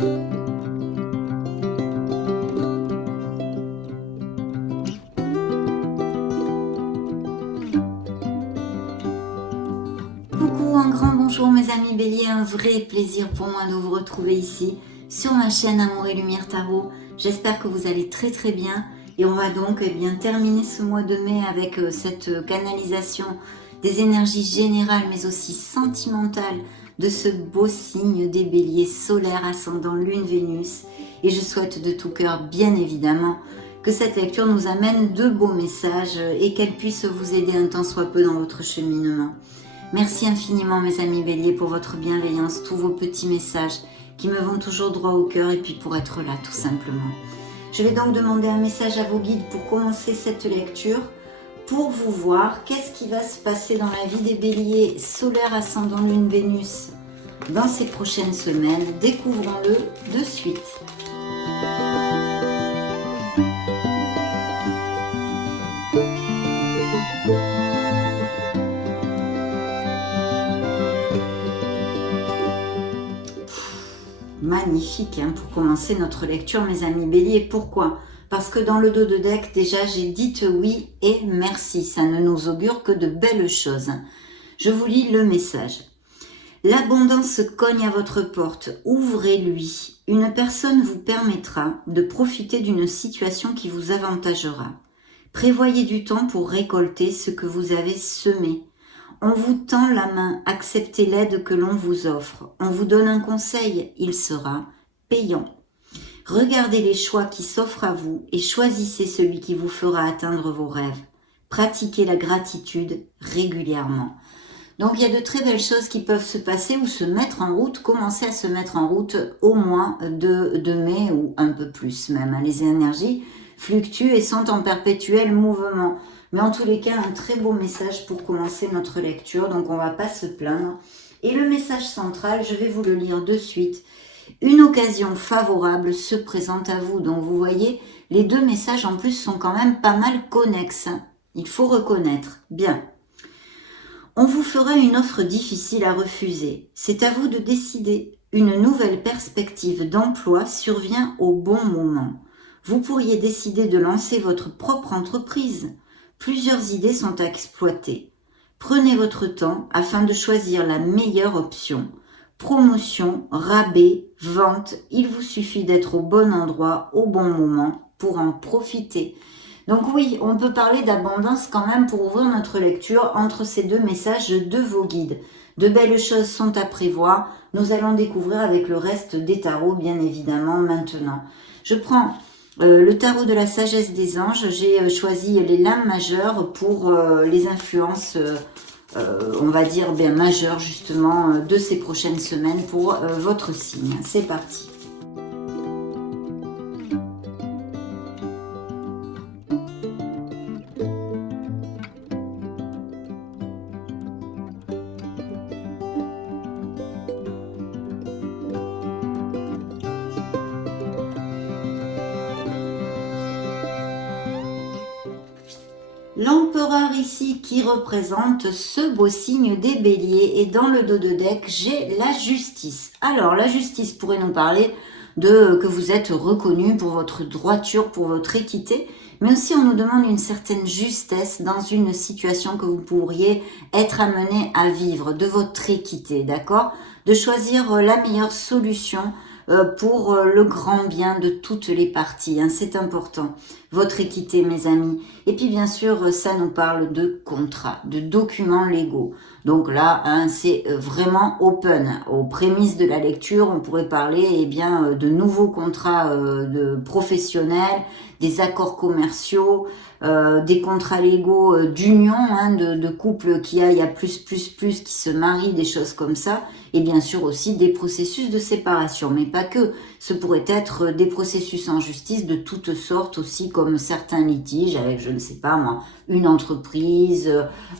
Coucou, un grand bonjour mes amis Bélier, un vrai plaisir pour moi de vous retrouver ici sur ma chaîne Amour et Lumière Tarot. J'espère que vous allez très très bien et on va donc terminer ce mois de mai avec cette canalisation des énergies générales mais aussi sentimentales de ce beau signe des Béliers solaire ascendant Lune Vénus. Et je souhaite de tout cœur bien évidemment que cette lecture nous amène de beaux messages et qu'elle puisse vous aider un tant soit peu dans votre cheminement. Merci infiniment mes amis Bélier pour votre bienveillance, tous vos petits messages qui me vont toujours droit au cœur et puis pour être là tout simplement. Je vais donc demander un message à vos guides pour commencer cette lecture, pour vous voir qu'est-ce qui va se passer dans la vie des Béliers solaire ascendant Lune Vénus dans ces prochaines semaines. Découvrons-le de suite. Magnifique pour commencer notre lecture mes amis Bélier. Pourquoi? Parce que dans le dos de deck déjà j'ai dit oui et merci. Ça ne nous augure que de belles choses. Je vous lis le message. L'abondance cogne à votre porte. Ouvrez-lui. Une personne vous permettra de profiter d'une situation qui vous avantagera. Prévoyez du temps pour récolter ce que vous avez semé. On vous tend la main, acceptez l'aide que l'on vous offre. On vous donne un conseil, il sera payant. Regardez les choix qui s'offrent à vous et choisissez celui qui vous fera atteindre vos rêves. Pratiquez la gratitude régulièrement. Donc il y a de très belles choses qui peuvent se passer ou se mettre en route, commencer à se mettre en route au mois de mai ou un peu plus même. Les énergies fluctuent et sont en perpétuel mouvement. Mais en tous les cas, un très beau message pour commencer notre lecture, donc on ne va pas se plaindre. Et le message central, je vais vous le lire de suite. Une occasion favorable se présente à vous. Donc vous voyez, les deux messages en plus sont quand même pas mal connexes. Il faut reconnaître. Bien. On vous fera une offre difficile à refuser. C'est à vous de décider. Une nouvelle perspective d'emploi survient au bon moment. Vous pourriez décider de lancer votre propre entreprise. Plusieurs idées sont à exploiter. Prenez votre temps afin de choisir la meilleure option. Promotion, rabais, vente, il vous suffit d'être au bon endroit, au bon moment pour en profiter. Donc oui, on peut parler d'abondance quand même pour ouvrir notre lecture entre ces deux messages de vos guides. De belles choses sont à prévoir. Nous allons découvrir avec le reste des tarots, bien évidemment, maintenant. Je prends le tarot de la sagesse des anges. J'ai choisi les lames majeures pour les influences, on va dire, bien majeures justement, de ces prochaines semaines pour votre signe. C'est parti. L'empereur ici qui représente ce beau signe des béliers et dans le dos de deck j'ai la justice. Alors la justice pourrait nous parler de que vous êtes reconnu pour votre droiture, pour votre équité, mais aussi on nous demande une certaine justesse dans une situation que vous pourriez être amené à vivre, de votre équité, d'accord? De choisir la meilleure solution pour le grand bien de toutes les parties, hein, c'est important. Votre équité, mes amis. Et puis, bien sûr, ça nous parle de contrats, de documents légaux. Donc là, hein, c'est vraiment open. Aux prémices de la lecture, on pourrait parler de nouveaux contrats de professionnels, des accords commerciaux, des contrats légaux d'union, hein, de couples qui aillent à plus, qui se marient, des choses comme ça. Et bien sûr aussi des processus de séparation, mais pas que. Ce pourrait être des processus en justice de toutes sortes aussi, comme certains litiges avec, je ne sais pas moi, une entreprise,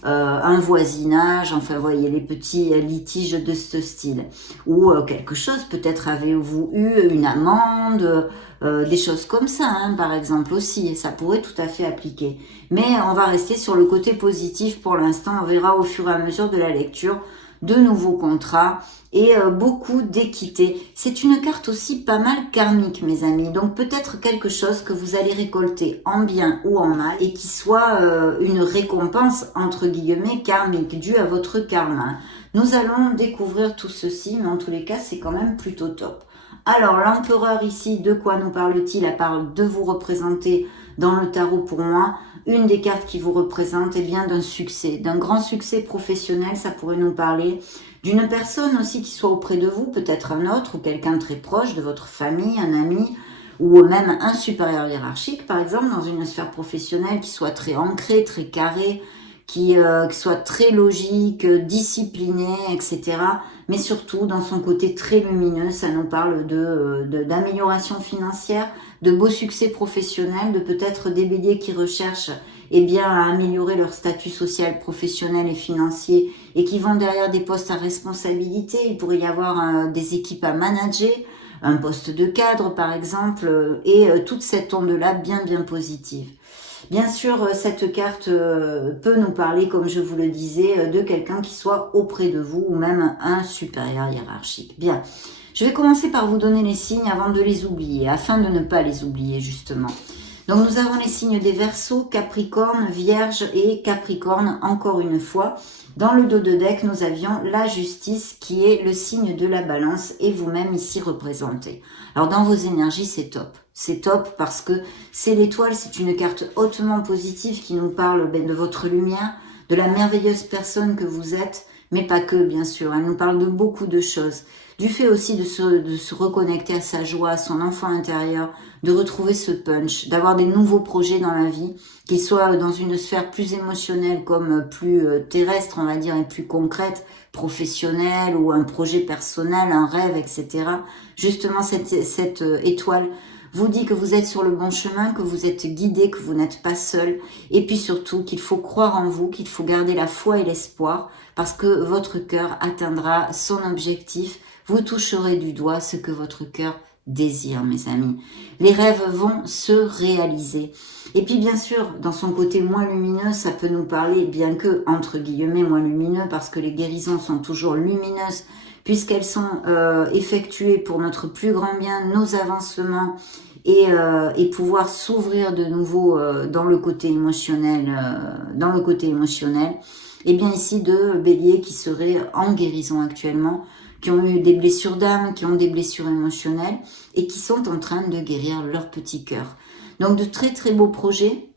un voisinage, enfin vous voyez les petits litiges de ce style. Ou quelque chose, peut-être avez-vous eu une amende, des choses comme ça, hein, par exemple aussi, ça pourrait tout à fait appliquer. Mais on va rester sur le côté positif pour l'instant, on verra au fur et à mesure de la lecture. de nouveaux contrats et beaucoup d'équité. C'est une carte aussi pas mal karmique, mes amis. Donc peut-être quelque chose que vous allez récolter en bien ou en mal et qui soit une récompense entre guillemets karmique due à votre karma. Nous allons découvrir tout ceci, mais en tous les cas, c'est quand même plutôt top. Alors, l'empereur ici, de quoi nous parle-t-il? Elle parle de vous représenter dans le tarot pour moi. Une des cartes qui vous représente est bien d'un succès, d'un grand succès professionnel, ça pourrait nous parler. D'une personne aussi qui soit auprès de vous, peut-être un autre ou quelqu'un très proche de votre famille, un ami, ou même un supérieur hiérarchique, par exemple, dans une sphère professionnelle qui soit très ancrée, très carrée, qui soit très logique, discipliné, etc. Mais surtout dans son côté très lumineux, ça nous parle d'amélioration financière, de beaux succès professionnels, de peut-être des béliers qui recherchent à améliorer leur statut social, professionnel et financier et qui vont derrière des postes à responsabilité. Il pourrait y avoir des équipes à manager, un poste de cadre par exemple, et toute cette onde-là bien positive. Bien sûr, cette carte peut nous parler, comme je vous le disais, de quelqu'un qui soit auprès de vous ou même un supérieur hiérarchique. Bien, je vais commencer par vous donner les signes avant de les oublier, afin de ne pas les oublier justement. Donc nous avons les signes des Verseaux, Capricorne, Vierge et Capricorne encore une fois. Dans le dos de deck, nous avions la justice qui est le signe de la balance et vous-même ici représenté. Alors dans vos énergies, c'est top. C'est top parce que c'est l'étoile, c'est une carte hautement positive qui nous parle de votre lumière, de la merveilleuse personne que vous êtes, mais pas que bien sûr. Elle nous parle de beaucoup de choses. Du fait aussi de se reconnecter à sa joie, à son enfant intérieur, de retrouver ce punch, d'avoir des nouveaux projets dans la vie, qu'ils soient dans une sphère plus émotionnelle comme plus terrestre, on va dire, et plus concrète, professionnelle ou un projet personnel, un rêve, etc. Justement, cette étoile vous dit que vous êtes sur le bon chemin, que vous êtes guidé, que vous n'êtes pas seul, et puis surtout qu'il faut croire en vous, qu'il faut garder la foi et l'espoir, parce que votre cœur atteindra son objectif, vous toucherez du doigt ce que votre cœur désire, mes amis. Les rêves vont se réaliser. Et puis bien sûr, dans son côté moins lumineux, ça peut nous parler, bien que, entre guillemets, moins lumineux, parce que les guérisons sont toujours lumineuses, puisqu'elles sont effectuées pour notre plus grand bien, nos avancements, et pouvoir s'ouvrir de nouveau dans le côté émotionnel, et bien ici de béliers qui seraient en guérison actuellement, qui ont eu des blessures d'âme, qui ont des blessures émotionnelles et qui sont en train de guérir leur petit cœur. Donc de très beaux projets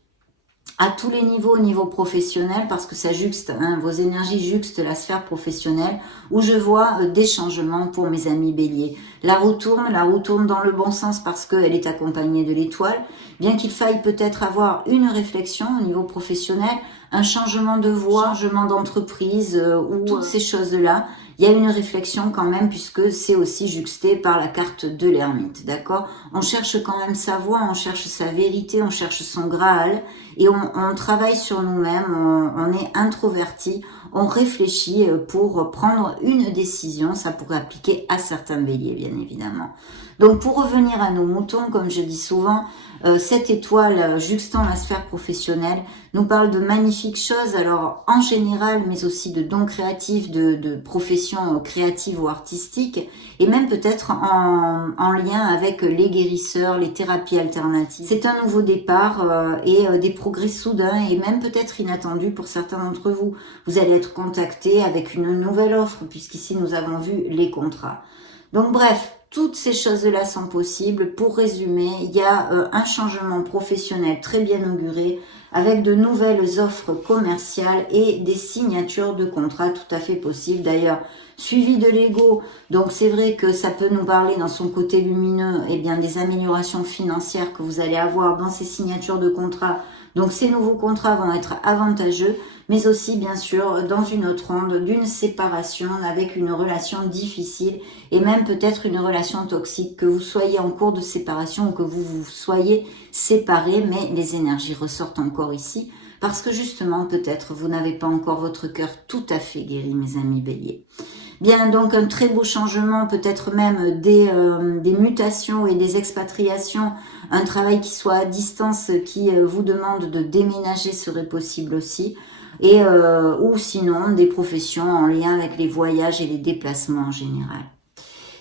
à tous les niveaux, au niveau professionnel, parce que ça juxte, vos énergies juxtent la sphère professionnelle, où je vois des changements pour mes amis béliers. La roue tourne dans le bon sens parce qu'elle est accompagnée de l'étoile, bien qu'il faille peut-être avoir une réflexion au niveau professionnel, un changement de voie, changement d'entreprise, ou toutes ces choses-là. Il y a une réflexion quand même puisque c'est aussi juxté par la carte de l'ermite, d'accord? On cherche quand même sa voie, on cherche sa vérité, on cherche son Graal et on travaille sur nous-mêmes, on est introverti, on réfléchit pour prendre une décision, ça pourrait appliquer à certains béliers bien évidemment. Donc pour revenir à nos moutons, comme je dis souvent, cette étoile juxtant la sphère professionnelle nous parle de magnifiques choses, alors en général, mais aussi de dons créatifs, de professions créatives ou artistiques, et même peut-être en lien avec les guérisseurs, les thérapies alternatives. C'est un nouveau départ et des progrès soudains et même peut-être inattendus pour certains d'entre vous. Vous allez être contacté avec une nouvelle offre, puisqu'ici nous avons vu les contrats. Donc bref, toutes ces choses-là sont possibles. Pour résumer, il y a un changement professionnel très bien auguré avec de nouvelles offres commerciales et des signatures de contrats tout à fait possibles. D'ailleurs, suivi de l'ego, donc c'est vrai que ça peut nous parler dans son côté lumineux, des améliorations financières que vous allez avoir dans ces signatures de contrats. Donc ces nouveaux contrats vont être avantageux, mais aussi bien sûr dans une autre onde d'une séparation avec une relation difficile et même peut-être une relation toxique, que vous soyez en cours de séparation ou que vous vous soyez séparés, mais les énergies ressortent encore ici parce que justement peut-être vous n'avez pas encore votre cœur tout à fait guéri, mes amis béliers. Bien, donc un très beau changement, peut-être même des mutations et des expatriations, un travail qui soit à distance, qui vous demande de déménager serait possible aussi. et ou sinon des professions en lien avec les voyages et les déplacements en général.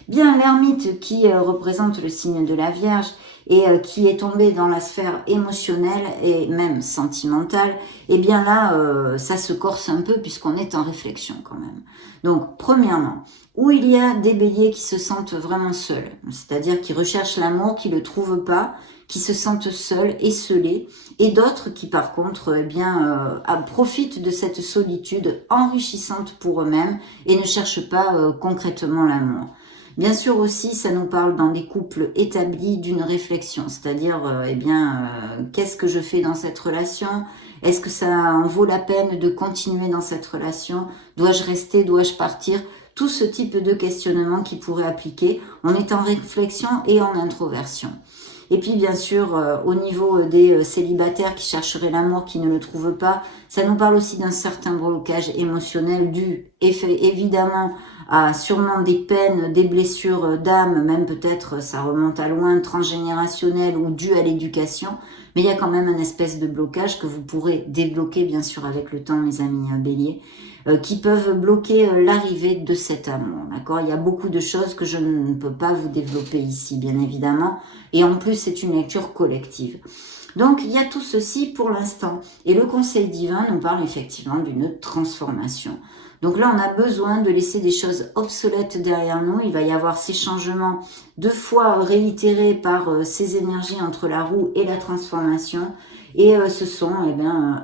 Bien, l'ermite qui représente le signe de la Vierge et qui est tombé dans la sphère émotionnelle et même sentimentale, eh bien là, ça se corse un peu puisqu'on est en réflexion quand même. Donc, premièrement, où il y a des béliers qui se sentent vraiment seuls, c'est-à-dire qui recherchent l'amour, qui ne le trouvent pas, qui se sentent seuls, esseulés, et d'autres qui par contre profitent de cette solitude enrichissante pour eux-mêmes et ne cherchent pas concrètement l'amour. Bien sûr aussi, ça nous parle dans des couples établis d'une réflexion, c'est-à-dire, qu'est-ce que je fais dans cette relation? Est-ce que ça en vaut la peine de continuer dans cette relation? Dois-je rester? Dois-je partir? Tout ce type de questionnement qui pourrait appliquer. On est en réflexion et en introversion. Et puis bien sûr, au niveau des célibataires qui chercheraient l'amour, qui ne le trouvent pas, ça nous parle aussi d'un certain blocage émotionnel dû évidemment à sûrement des peines, des blessures d'âme, même peut-être ça remonte à loin, transgénérationnel ou dû à l'éducation, mais il y a quand même un espèce de blocage que vous pourrez débloquer bien sûr avec le temps, mes amis béliers, qui peuvent bloquer l'arrivée de cet amour, d'accord? Il y a beaucoup de choses que je ne peux pas vous développer ici, bien évidemment, et en plus c'est une lecture collective. Donc il y a tout ceci pour l'instant, et le conseil divin nous parle effectivement d'une transformation. Donc là, on a besoin de laisser des choses obsolètes derrière nous. Il va y avoir ces changements deux fois réitérés par ces énergies entre la roue et la transformation. Et ce sont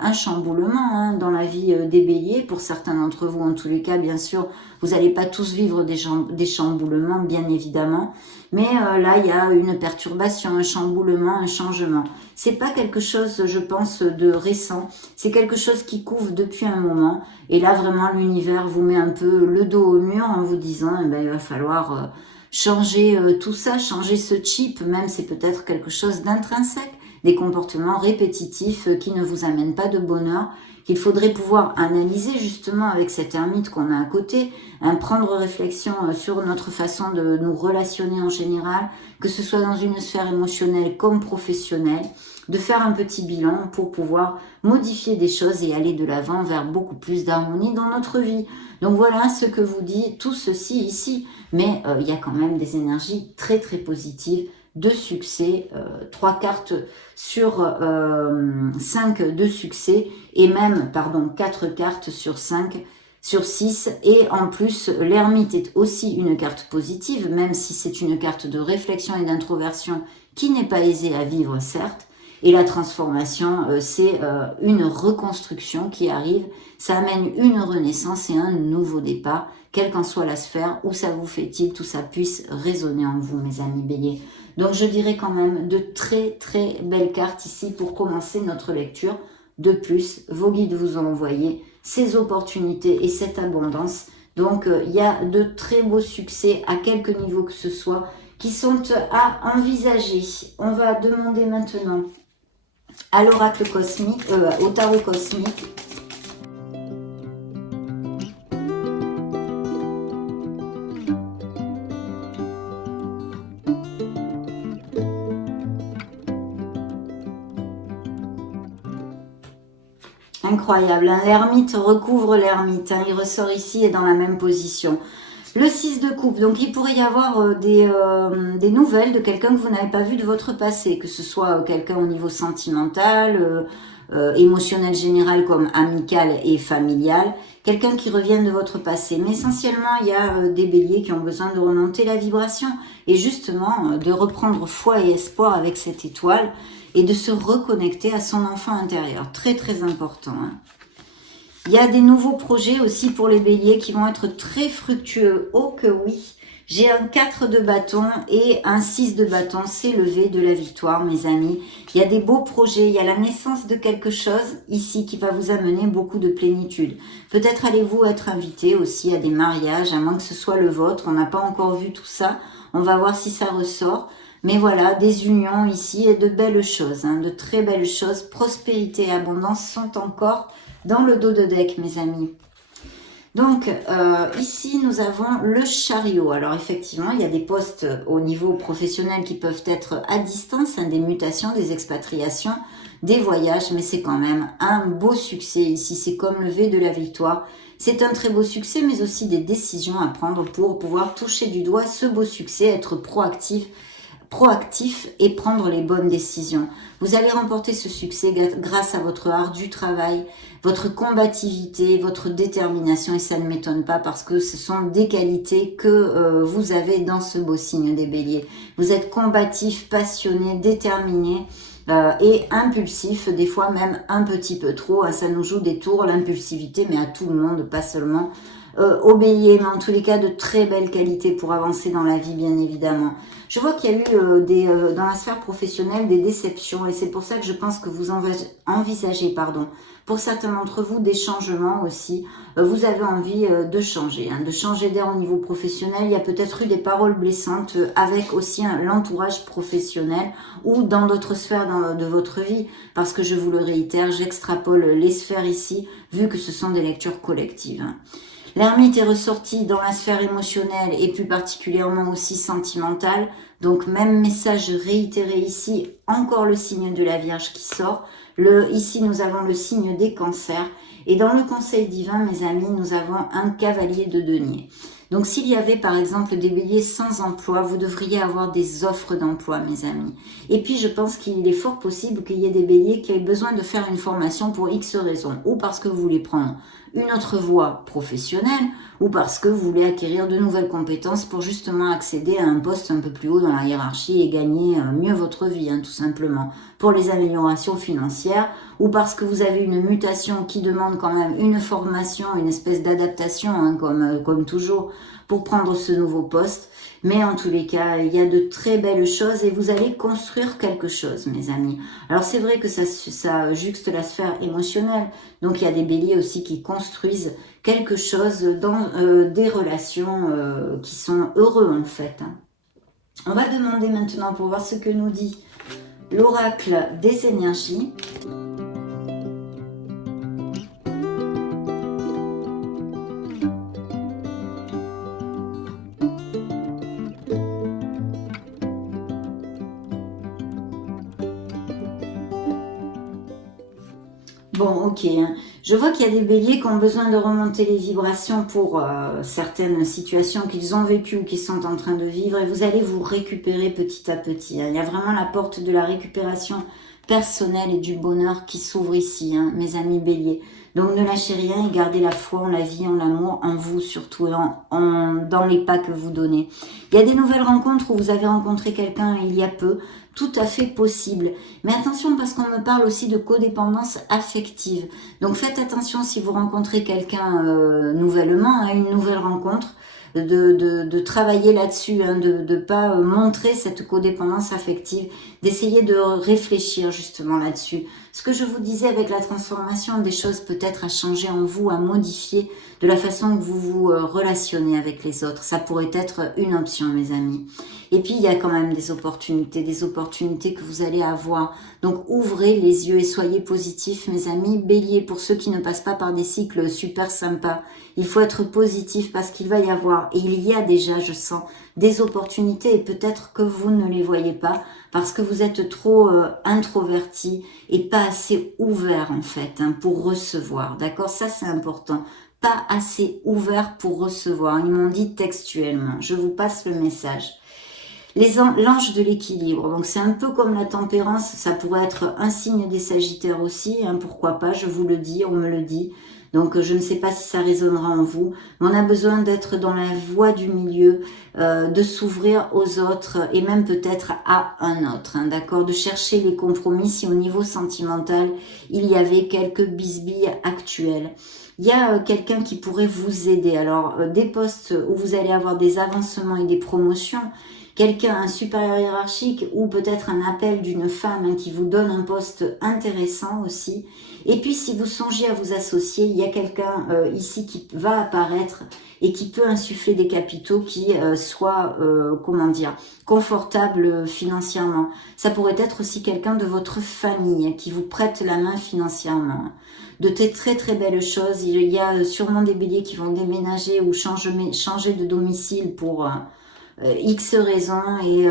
un chamboulement dans la vie des béliers. Pour certains d'entre vous, en tous les cas, bien sûr, vous n'allez pas tous vivre des chamboulements, bien évidemment. Mais là, il y a une perturbation, un chamboulement, un changement. C'est pas quelque chose, je pense, de récent. C'est quelque chose qui couvre depuis un moment. Et là, vraiment, l'univers vous met un peu le dos au mur en vous disant, il va falloir changer tout ça, changer ce chip. Même c'est peut-être quelque chose d'intrinsèque, des comportements répétitifs qui ne vous amènent pas de bonheur, qu'il faudrait pouvoir analyser justement avec cette ermite qu'on a à côté, prendre réflexion sur notre façon de nous relationner en général, que ce soit dans une sphère émotionnelle comme professionnelle, de faire un petit bilan pour pouvoir modifier des choses et aller de l'avant vers beaucoup plus d'harmonie dans notre vie. Donc voilà ce que vous dit tout ceci ici, mais il y a quand même des énergies très très positives de succès, 3 cartes sur 5 de succès et même, 4 cartes sur 5 sur 6 et en plus l'ermite est aussi une carte positive, même si c'est une carte de réflexion et d'introversion qui n'est pas aisée à vivre certes, et la transformation c'est une reconstruction qui arrive, ça amène une renaissance et un nouveau départ, quelle qu'en soit la sphère où ça vous fait-il, tout ça puisse résonner en vous mes amis béliers. Donc je dirais quand même de très très belles cartes ici pour commencer notre lecture. De plus, vos guides vous ont envoyé ces opportunités et cette abondance. Donc il y a de très beaux succès à quelque niveau que ce soit qui sont à envisager. On va demander maintenant à l'oracle cosmique, au tarot cosmique. Incroyable, l'ermite recouvre l'ermite, il ressort ici et dans la même position. Le 6 de coupe, donc il pourrait y avoir des nouvelles de quelqu'un que vous n'avez pas vu de votre passé, que ce soit quelqu'un au niveau sentimental, émotionnel général comme amical et familial, quelqu'un qui revient de votre passé. Mais essentiellement, il y a des béliers qui ont besoin de remonter la vibration et justement de reprendre foi et espoir avec cette étoile et de se reconnecter à son enfant intérieur. Très très important. Il y a des nouveaux projets aussi pour les béliers qui vont être très fructueux. Oh que oui! J'ai un 4 de bâton et un 6 de bâton. C'est le V de la victoire, mes amis. Il y a des beaux projets. Il y a la naissance de quelque chose ici qui va vous amener beaucoup de plénitude. Peut-être allez-vous être invité aussi à des mariages, à moins que ce soit le vôtre. On n'a pas encore vu tout ça. On va voir si ça ressort. Mais voilà, des unions ici et de belles choses, de très belles choses. Prospérité et abondance sont encore dans le dos de deck, mes amis. Donc, ici, nous avons le chariot. Alors, effectivement, il y a des postes au niveau professionnel qui peuvent être à distance, hein, des mutations, des expatriations, des voyages, mais c'est quand même un beau succès ici. C'est comme le V de la victoire. C'est un très beau succès, mais aussi des décisions à prendre pour pouvoir toucher du doigt ce beau succès, être proactif et prendre les bonnes décisions. Vous allez remporter ce succès grâce à votre ardu travail, votre combativité, votre détermination, et ça ne m'étonne pas parce que ce sont des qualités que vous avez dans ce beau signe des béliers. Vous êtes combatif, passionné, déterminé et impulsif, des fois même un petit peu trop, hein, ça nous joue des tours, l'impulsivité, mais à tout le monde, pas seulement au bélier, mais en tous les cas de très belles qualités pour avancer dans la vie, bien évidemment. Je vois qu'il y a eu dans la sphère professionnelle des déceptions, et c'est pour ça que je pense que vous envisagez, pour certains d'entre vous, des changements aussi. Vous avez envie de changer, hein, de changer d'air au niveau professionnel. Il y a peut-être eu des paroles blessantes avec aussi l'entourage professionnel ou dans d'autres sphères de votre vie, parce que je vous le réitère, j'extrapole les sphères ici, vu que ce sont des lectures collectives. L'ermite est ressorti dans la sphère émotionnelle et plus particulièrement aussi sentimentale. Donc même message réitéré ici, encore le signe de la Vierge qui sort. Ici nous avons le signe des cancers. Et dans le conseil divin, mes amis, nous avons un cavalier de denier. Donc s'il y avait par exemple des béliers sans emploi, vous devriez avoir des offres d'emploi, mes amis. Et puis je pense qu'il est fort possible qu'il y ait des béliers qui aient besoin de faire une formation pour X raisons. Ou parce que vous voulez prendre une autre voie professionnelle, ou parce que vous voulez acquérir de nouvelles compétences pour justement accéder à un poste un peu plus haut dans la hiérarchie et gagner mieux votre vie, hein, tout simplement, pour les améliorations financières, ou parce que vous avez une mutation qui demande quand même une formation, une espèce d'adaptation, hein, comme toujours, pour prendre ce nouveau poste. Mais en tous les cas, il y a de très belles choses et vous allez construire quelque chose, mes amis. Alors c'est vrai que ça juxte la sphère émotionnelle. Donc il y a des béliers aussi qui construisent quelque chose dans des relations qui sont heureux en fait. On va demander maintenant pour voir ce que nous dit l'oracle des énergies. Bon, ok. Je vois qu'il y a des béliers qui ont besoin de remonter les vibrations pour certaines situations qu'ils ont vécues ou qu'ils sont en train de vivre. Et vous allez vous récupérer petit à petit. Hein. Il y a vraiment la porte de la récupération personnelle et du bonheur qui s'ouvre ici, hein, mes amis béliers. Donc ne lâchez rien et gardez la foi en la vie, en l'amour, en vous surtout, dans les pas que vous donnez. Il y a des nouvelles rencontres où vous avez rencontré quelqu'un il y a peu, tout à fait possible. Mais attention parce qu'on me parle aussi de codépendance affective. Donc faites attention si vous rencontrez quelqu'un nouvellement, hein, une nouvelle rencontre, de travailler là-dessus, hein, de pas montrer cette codépendance affective, d'essayer de réfléchir justement là-dessus. Ce que je vous disais avec la transformation des choses peut-être à changer en vous, à modifier de la façon que vous vous relationnez avec les autres. Ça pourrait être une option, mes amis. Et puis, il y a quand même des opportunités que vous allez avoir. Donc, ouvrez les yeux et soyez positifs, mes amis. Bélier, pour ceux qui ne passent pas par des cycles super sympas, il faut être positif parce qu'il va y avoir, et il y a déjà, je sens, des opportunités et peut-être que vous ne les voyez pas parce que vous êtes trop introverti et pas assez ouvert en fait, hein, pour recevoir. D'accord, ça c'est important. Pas assez ouvert pour recevoir. Ils m'ont dit textuellement. Je vous passe le message. L'ange de l'équilibre, donc c'est un peu comme la tempérance, ça pourrait être un signe des sagittaires aussi, hein, pourquoi pas, je vous le dis, on me le dit, donc je ne sais pas si ça résonnera en vous, mais on a besoin d'être dans la voie du milieu, de s'ouvrir aux autres et même peut-être à un autre, hein, d'accord, de chercher les compromis si au niveau sentimental il y avait quelques bisbilles actuelles. Il y a quelqu'un qui pourrait vous aider, alors des postes où vous allez avoir des avancements et des promotions, quelqu'un, un supérieur hiérarchique ou peut-être un appel d'une femme hein, qui vous donne un poste intéressant aussi. Et puis si vous songez à vous associer, il y a quelqu'un ici qui va apparaître et qui peut insuffler des capitaux qui soient, comment dire, confortables financièrement. Ça pourrait être aussi quelqu'un de votre famille hein, qui vous prête la main financièrement. De très très belles choses. Il y a sûrement des béliers qui vont déménager ou changer de domicile pour X raisons et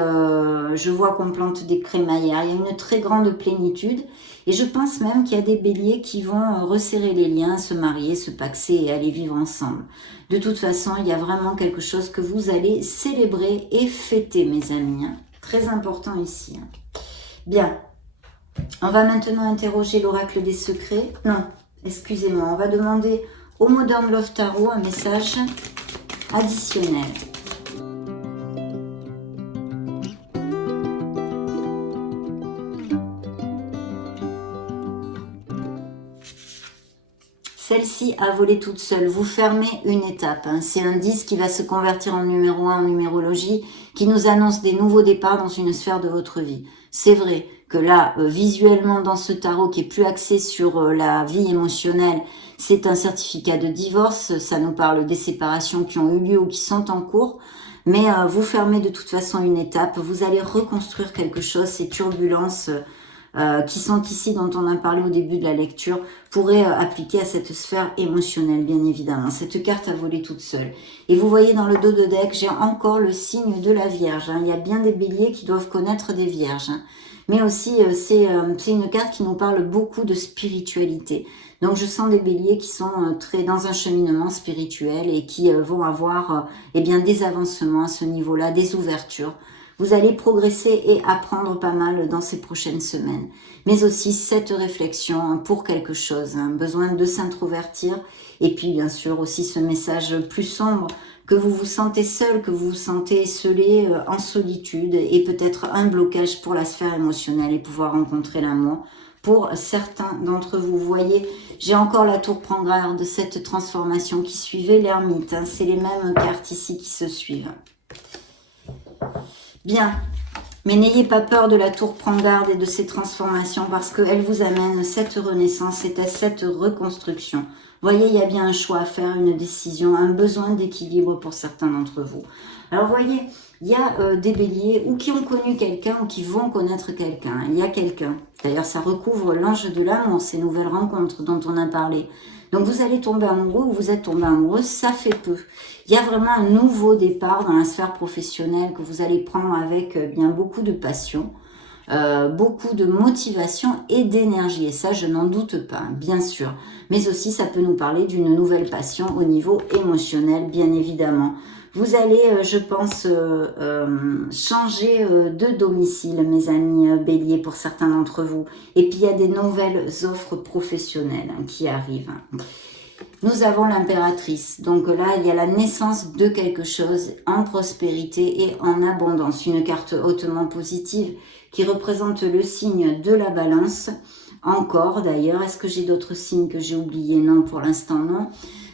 je vois qu'on plante des crémaillères. Il y a une très grande plénitude et je pense même qu'il y a des béliers qui vont resserrer les liens, se marier, se paxer et aller vivre ensemble. De toute façon, il y a vraiment quelque chose que vous allez célébrer et fêter, mes amis. Hein. Très important ici. Hein. Bien, on va maintenant interroger l'oracle des secrets. Non, excusez-moi, on va demander au Modern Love Tarot un message additionnel. Celle-ci a volé toute seule. Vous fermez une étape. Hein. C'est un 10 qui va se convertir en numéro 1 en numérologie, qui nous annonce des nouveaux départs dans une sphère de votre vie. C'est vrai que là, visuellement, dans ce tarot qui est plus axé sur la vie émotionnelle, c'est un certificat de divorce. Ça nous parle des séparations qui ont eu lieu ou qui sont en cours. Mais vous fermez de toute façon une étape. Vous allez reconstruire quelque chose. Ces turbulences qui sont ici, dont on a parlé au début de la lecture, pourraient appliquer à cette sphère émotionnelle, bien évidemment. Cette carte a volé toute seule. Et vous voyez dans le dos de deck, j'ai encore le signe de la Vierge. Hein. Il y a bien des béliers qui doivent connaître des Vierges. Hein. Mais aussi, c'est une carte qui nous parle beaucoup de spiritualité. Donc, je sens des béliers qui sont très dans un cheminement spirituel et qui vont avoir eh bien, des avancements à ce niveau-là, des ouvertures. Vous allez progresser et apprendre pas mal dans ces prochaines semaines. Mais aussi cette réflexion pour quelque chose, hein, besoin de s'introvertir. Et puis bien sûr aussi ce message plus sombre, que vous vous sentez seul, que vous vous sentez esselé, en solitude. Et peut-être un blocage pour la sphère émotionnelle et pouvoir rencontrer l'amour. Pour certains d'entre vous, vous voyez, j'ai encore la tour prend garde de cette transformation qui suivait l'ermite. Hein, c'est les mêmes cartes ici qui se suivent. Bien, mais n'ayez pas peur de la tour prend garde et de ces transformations parce qu'elle vous amène cette renaissance et cette reconstruction. Voyez, il y a bien un choix à faire, une décision, un besoin d'équilibre pour certains d'entre vous. Alors voyez, il y a des béliers ou qui ont connu quelqu'un ou qui vont connaître quelqu'un. Il y a quelqu'un. D'ailleurs, ça recouvre l'ange de l'amour, ces nouvelles rencontres dont on a parlé. Donc vous allez tomber amoureux ou vous êtes tombé amoureux, ça fait peu. Il y a vraiment un nouveau départ dans la sphère professionnelle que vous allez prendre avec bien beaucoup de passion, beaucoup de motivation et d'énergie. Et ça, je n'en doute pas, bien sûr. Mais aussi, ça peut nous parler d'une nouvelle passion au niveau émotionnel, bien évidemment. Vous allez, je pense, changer de domicile, mes amis béliers, pour certains d'entre vous. Et puis, il y a des nouvelles offres professionnelles hein, qui arrivent. Nous avons l'impératrice. Donc là, il y a la naissance de quelque chose en prospérité et en abondance. Une carte hautement positive qui représente le signe de la balance. Encore, d'ailleurs, est-ce que j'ai d'autres signes que j'ai oubliés? Non, pour l'instant, non.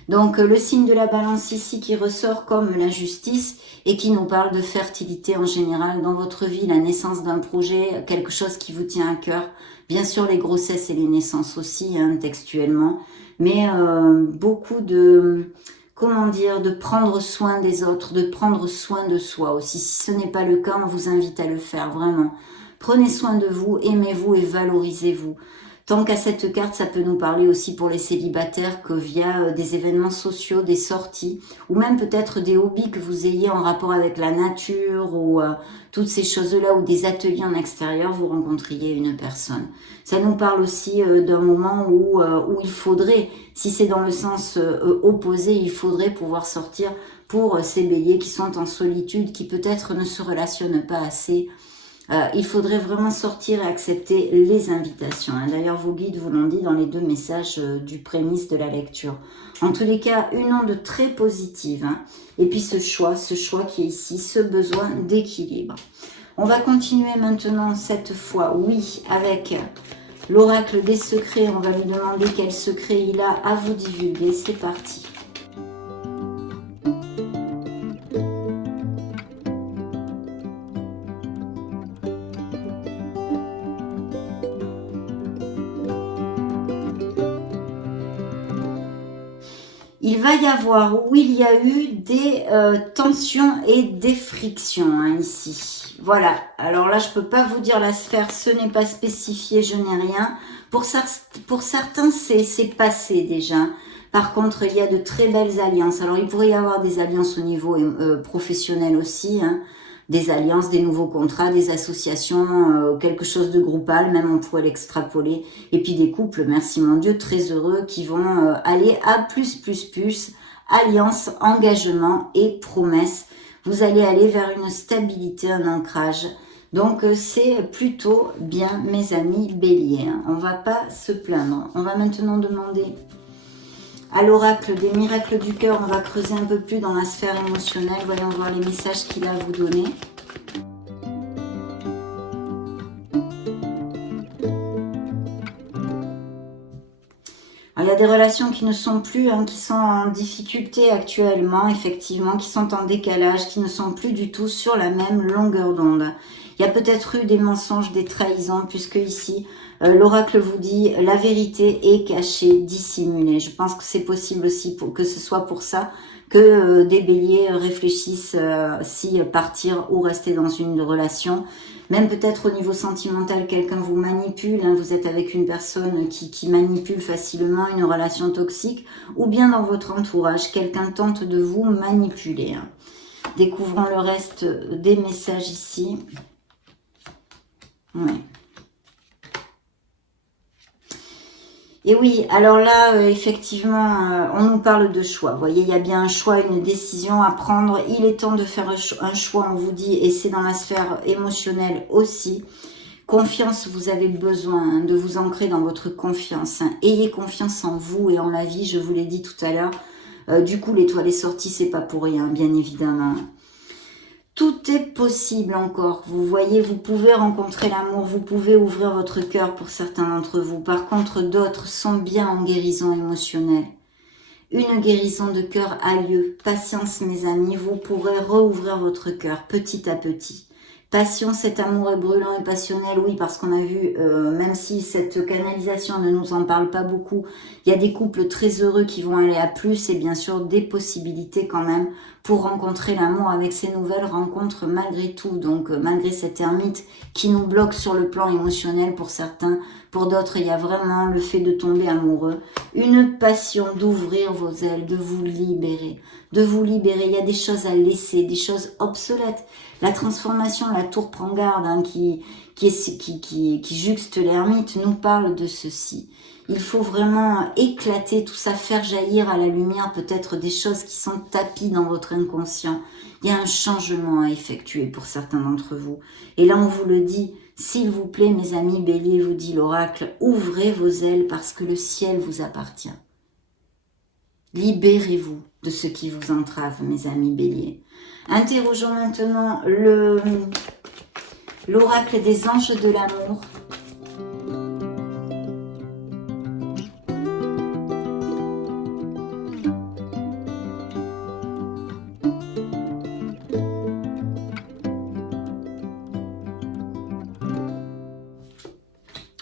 Donc le signe de la balance ici qui ressort comme la justice et qui nous parle de fertilité en général dans votre vie, la naissance d'un projet, quelque chose qui vous tient à cœur. Bien sûr les grossesses et les naissances aussi, hein, textuellement, mais beaucoup de, comment dire, de prendre soin des autres, de prendre soin de soi aussi. Si ce n'est pas le cas, on vous invite à le faire vraiment. Prenez soin de vous, aimez-vous et valorisez-vous. Tant qu'à cette carte, ça peut nous parler aussi pour les célibataires que via des événements sociaux, des sorties, ou même peut-être des hobbies que vous ayez en rapport avec la nature ou toutes ces choses-là, ou des ateliers en extérieur, vous rencontriez une personne. Ça nous parle aussi d'un moment où il faudrait, si c'est dans le sens opposé, il faudrait pouvoir sortir pour ces béliers qui sont en solitude, qui peut-être ne se relationnent pas assez. Il faudrait vraiment sortir et accepter les invitations. D'ailleurs, vos guides vous l'ont dit dans les deux messages du prémisse de la lecture. En tous les cas, une onde très positive. Hein. Et puis ce choix qui est ici, ce besoin d'équilibre. On va continuer maintenant cette fois, oui, avec l'oracle des secrets. On va lui demander quel secret il a à vous divulguer. C'est parti. il va y avoir, où il y a eu des tensions et des frictions, hein, ici. Voilà, alors là, je peux pas vous dire la sphère, ce n'est pas spécifié, je n'ai rien. Pour certains, c'est passé déjà. Par contre, il y a de très belles alliances. Alors, il pourrait y avoir des alliances au niveau professionnel aussi, hein. Des alliances, des nouveaux contrats, des associations, quelque chose de groupal, même on pourrait l'extrapoler. Et puis des couples, merci mon Dieu, très heureux, qui vont aller à plus, alliance, engagement et promesse. Vous allez aller vers une stabilité, un ancrage. Donc c'est plutôt bien, mes amis béliers. Hein. On va pas se plaindre. On va maintenant demander à l'oracle des miracles du cœur. On va creuser un peu plus dans la sphère émotionnelle. Voyons voir les messages qu'il a à vous donner. Alors, il y a des relations qui ne sont plus, hein, qui sont en difficulté actuellement, effectivement, qui sont en décalage, qui ne sont plus du tout sur la même longueur d'onde. Il y a peut-être eu des mensonges, des trahisons, puisque ici, l'oracle vous dit la vérité est cachée, dissimulée. Je pense que c'est possible aussi que ce soit pour ça que des béliers réfléchissent si partir ou rester dans une relation. Même peut-être au niveau sentimental, quelqu'un vous manipule, hein, vous êtes avec une personne qui manipule facilement, une relation toxique, ou bien dans votre entourage, quelqu'un tente de vous manipuler. Hein. Découvrons le reste des messages ici. Ouais. Et oui, alors là, effectivement, on nous parle de choix. Vous voyez, il y a bien un choix, une décision à prendre. Il est temps de faire un choix, on vous dit, et c'est dans la sphère émotionnelle aussi. Confiance, vous avez besoin hein, de vous ancrer dans votre confiance. Hein. Ayez confiance en vous et en la vie, je vous l'ai dit tout à l'heure. Du coup, l'étoile est sortie, c'est pas pour rien, bien évidemment. Tout est possible encore, vous voyez, vous pouvez rencontrer l'amour, vous pouvez ouvrir votre cœur pour certains d'entre vous. Par contre, d'autres sont bien en guérison émotionnelle. Une guérison de cœur a lieu. Patience, mes amis, vous pourrez rouvrir votre cœur petit à petit. Passion, cet amour est brûlant et passionnel, oui, parce qu'on a vu, même si cette canalisation ne nous en parle pas beaucoup, il y a des couples très heureux qui vont aller à plus et bien sûr des possibilités quand même pour rencontrer l'amour avec ces nouvelles rencontres malgré tout. Donc malgré cette ermite qui nous bloque sur le plan émotionnel pour certains, pour d'autres il y a vraiment le fait de tomber amoureux. Une passion d'ouvrir vos ailes, de vous libérer. De vous libérer, il y a des choses à laisser, des choses obsolètes. La transformation, la tour prend garde, hein, qui juxte l'ermite, nous parle de ceci. Il faut vraiment éclater tout ça, faire jaillir à la lumière peut-être des choses qui sont tapies dans votre inconscient. Il y a un changement à effectuer pour certains d'entre vous. Et là, on vous le dit, s'il vous plaît, mes amis béliers, vous dit l'oracle, ouvrez vos ailes parce que le ciel vous appartient. Libérez-vous de ce qui vous entrave, mes amis béliers. Interrogeons maintenant l'oracle des anges de l'amour.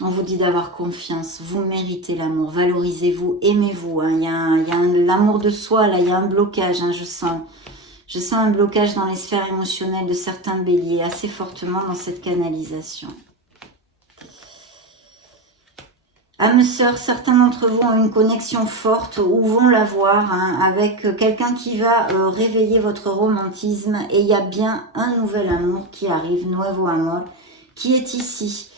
On vous dit d'avoir confiance, vous méritez l'amour, valorisez-vous, aimez-vous. Hein. Il y a l'amour de soi, là, il y a un blocage, hein, je sens un blocage dans les sphères émotionnelles de certains béliers, assez fortement dans cette canalisation. Âmes sœurs, certains d'entre vous ont une connexion forte ou vont l'avoir hein, avec quelqu'un qui va réveiller votre romantisme. Et il y a bien un nouvel amour qui arrive, Nuevo Amor, qui est ici.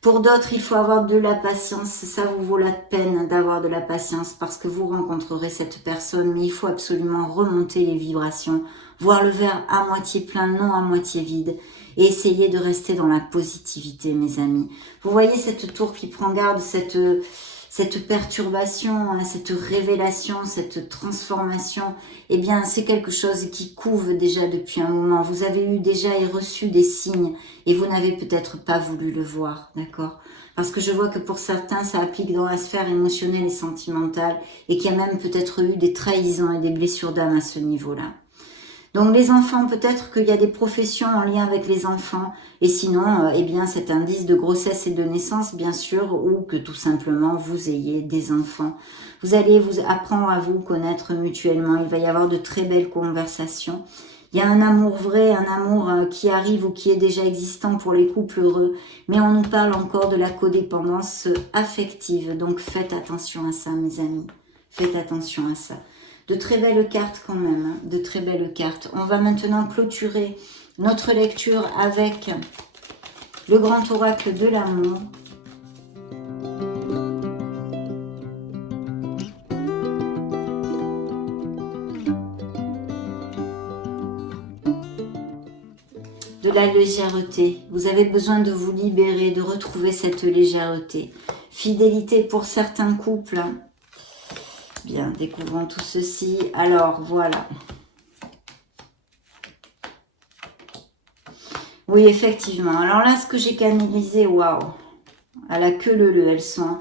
Pour d'autres, il faut avoir de la patience. Ça vous vaut la peine d'avoir de la patience parce que vous rencontrerez cette personne. Mais il faut absolument remonter les vibrations, voir le verre à moitié plein, non à moitié vide. Et essayer de rester dans la positivité, mes amis. Vous voyez cette tour qui prend garde, cette perturbation, hein, cette révélation, cette transformation, eh bien, c'est quelque chose qui couve déjà depuis un moment. Vous avez eu déjà et reçu des signes et vous n'avez peut-être pas voulu le voir, d'accord? Parce que je vois que pour certains, ça applique dans la sphère émotionnelle et sentimentale et qu'il y a même peut-être eu des trahisons et des blessures d'âme à ce niveau-là. Donc les enfants, peut-être qu'il y a des professions en lien avec les enfants, et sinon, eh bien cet indice de grossesse et de naissance, bien sûr, ou que tout simplement vous ayez des enfants. Vous allez vous apprendre à vous connaître mutuellement, il va y avoir de très belles conversations. Il y a un amour vrai, un amour qui arrive ou qui est déjà existant pour les couples heureux, mais on nous parle encore de la codépendance affective, donc faites attention à ça mes amis, faites attention à ça. De très belles cartes quand même, hein, de très belles cartes. On va maintenant clôturer notre lecture avec le grand oracle de l'amour. De la légèreté. Vous avez besoin de vous libérer, de retrouver cette légèreté. Fidélité pour certains couples. Bien, découvrons tout ceci. Alors, voilà. Oui, effectivement. Alors là, ce que j'ai canalisé, waouh, à la queue leu, elles sont.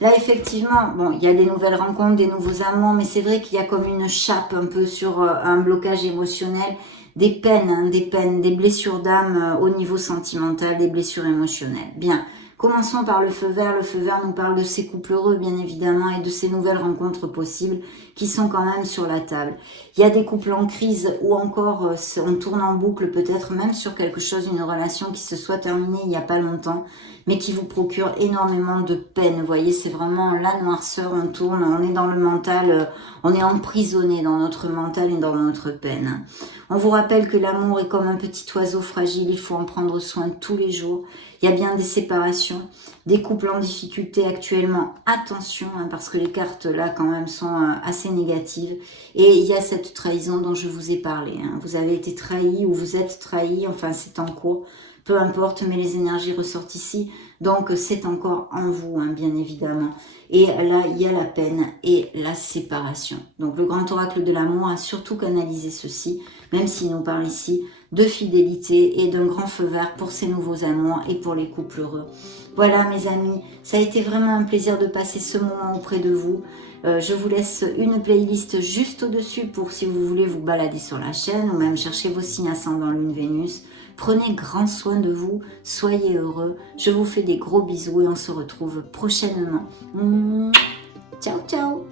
Là, effectivement, bon, il y a des nouvelles rencontres, des nouveaux amants, mais c'est vrai qu'il y a comme une chape un peu sur un blocage émotionnel, des peines, hein, des blessures d'âme au niveau sentimental, des blessures émotionnelles. Bien. Commençons par le feu vert. Le feu vert nous parle de ces couples heureux, bien évidemment, et de ces nouvelles rencontres possibles qui sont quand même sur la table. Il y a des couples en crise ou encore on tourne en boucle peut-être même sur quelque chose, une relation qui se soit terminée il n'y a pas longtemps, mais qui vous procure énormément de peine. Vous voyez, c'est vraiment la noirceur, on tourne, on est dans le mental, on est emprisonné dans notre mental et dans notre peine. On vous rappelle que l'amour est comme un petit oiseau fragile, il faut en prendre soin tous les jours. Il y a bien des séparations, des couples en difficulté actuellement. Attention, hein, parce que les cartes là quand même sont assez négatives. Et il y a cette trahison dont je vous ai parlé. Hein. Vous avez été trahi ou vous êtes trahi, enfin c'est en cours. Peu importe, mais les énergies ressortent ici. Donc c'est encore en vous, hein, bien évidemment. Et là, il y a la peine et la séparation. Donc le grand oracle de l'amour a surtout canalisé ceci, même s'il nous parle ici de fidélité et d'un grand feu vert pour ces nouveaux amours et pour les couples heureux. Voilà mes amis, ça a été vraiment un plaisir de passer ce moment auprès de vous. Je vous laisse une playlist juste au-dessus pour si vous voulez vous balader sur la chaîne ou même chercher vos signes ascendants Lune Vénus. Prenez grand soin de vous, soyez heureux. Je vous fais des gros bisous et on se retrouve prochainement. Ciao, ciao!